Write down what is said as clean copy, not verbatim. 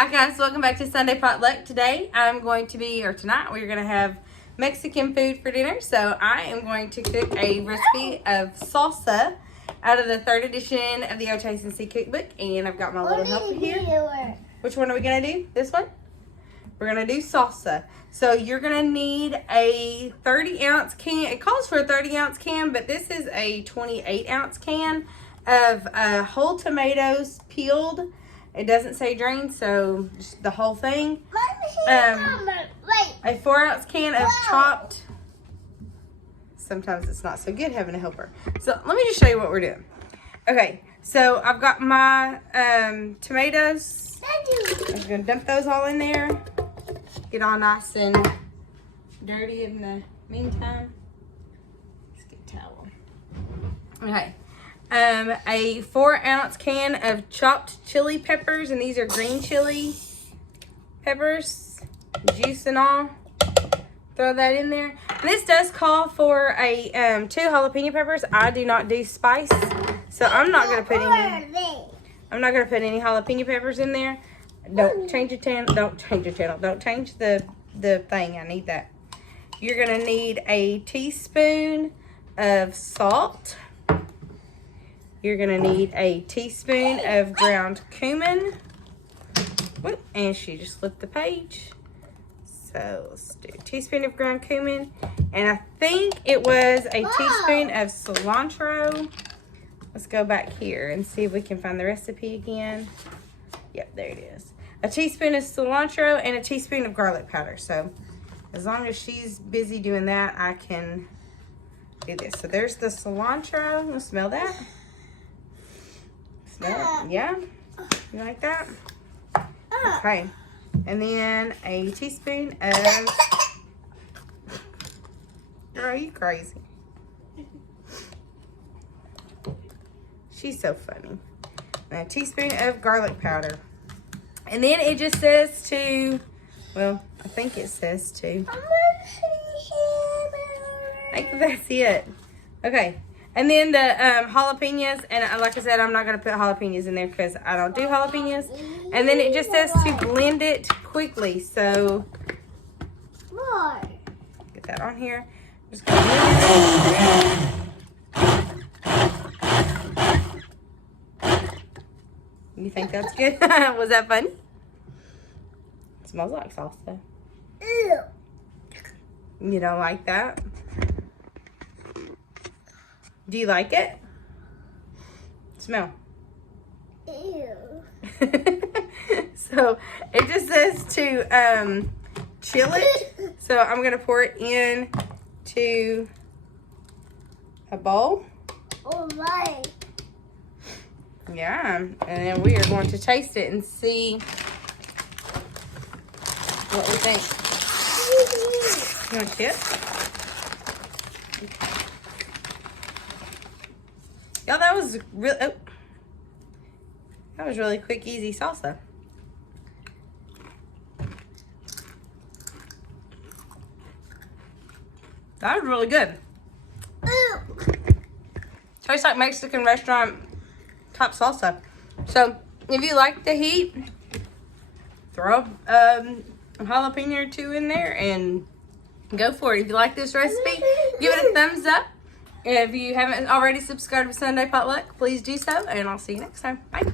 Hi guys, welcome back to Sunday Potluck. Today tonight we're going to have Mexican food for dinner. So I am going to cook a recipe of salsa out of the 3rd edition of the WHBC cookbook. And I've got my little helper here. Which one are we going to do? This one? We're going to do salsa. So you're going to need a 30-ounce can. It calls for a 30-ounce can, but this is a 28-ounce can of whole tomatoes peeled. It doesn't say drained, so just the whole thing. A 4-ounce can of chopped. Sometimes it's not so good having a helper. So let me just show you what we're doing. Okay, so I've got my tomatoes. I'm just gonna dump those all in there. Get all nice and dirty in the meantime. Let's get a towel. Okay. A 4-ounce can of chopped chili peppers, and these are green chili peppers, juice and all. Throw that in there. This does call for a 2 jalapeno peppers. I do not do spice, so I'm not gonna put any. I'm not gonna put any jalapeno peppers in there. Don't change your channel. Don't change your channel. Don't change the thing. I need that. You're gonna need a teaspoon of salt. You're gonna need a teaspoon of ground cumin. Whoop, and she just flipped the page. So let's do a teaspoon of ground cumin. And I think it was a teaspoon of cilantro. Let's go back here and see if we can find the recipe again. Yep, there it is. A teaspoon of cilantro and a teaspoon of garlic powder. So as long as she's busy doing that, I can do this. So there's the cilantro. We'll smell that. Yeah, you like that? Okay, and then a teaspoon of, girl, you crazy. She's so funny. And a teaspoon of garlic powder. And then it just says to, well, I think it says to. I think that's it. Okay. And then the jalapenos, and like I said, I'm not going to put jalapenos in there because I don't do jalapenos. And then it just says to blend it quickly. So, get that on here. Just gonna blend it. You think that's good? Was that funny? It smells like salsa. Ew. You don't like that? Do you like it? Smell. Ew. So it just says to chill it. So I'm gonna pour it in to a bowl. Oh my. Yeah, and then we are going to taste it and see what we think. You want to chip? Y'all, that was really quick, easy salsa. That was really good. Tastes like Mexican restaurant type salsa. So if you like the heat, throw a jalapeno or 2 in there and go for it. If you like this recipe, give it a thumbs up. If you haven't already subscribed to Sunday Potluck, please do so, and I'll see you next time. Bye.